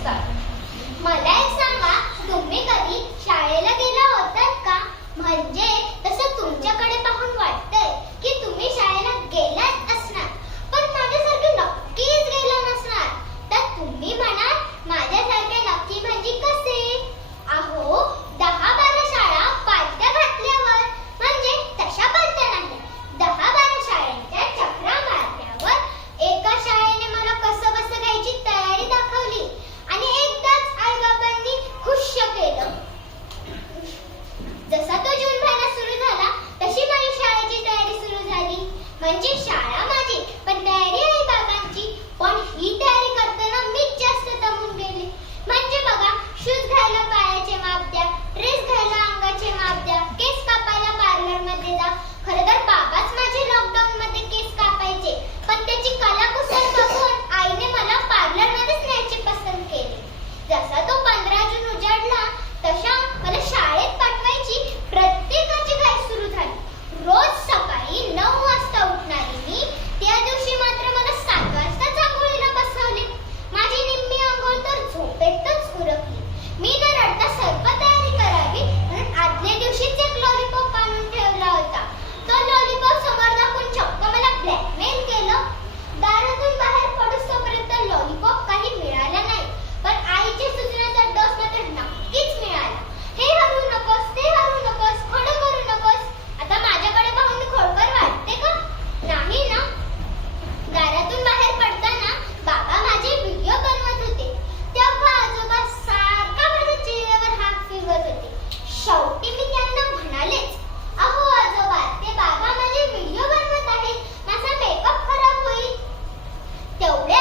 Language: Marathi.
step. म्हणजे शाळा माझी. पण तयारी teu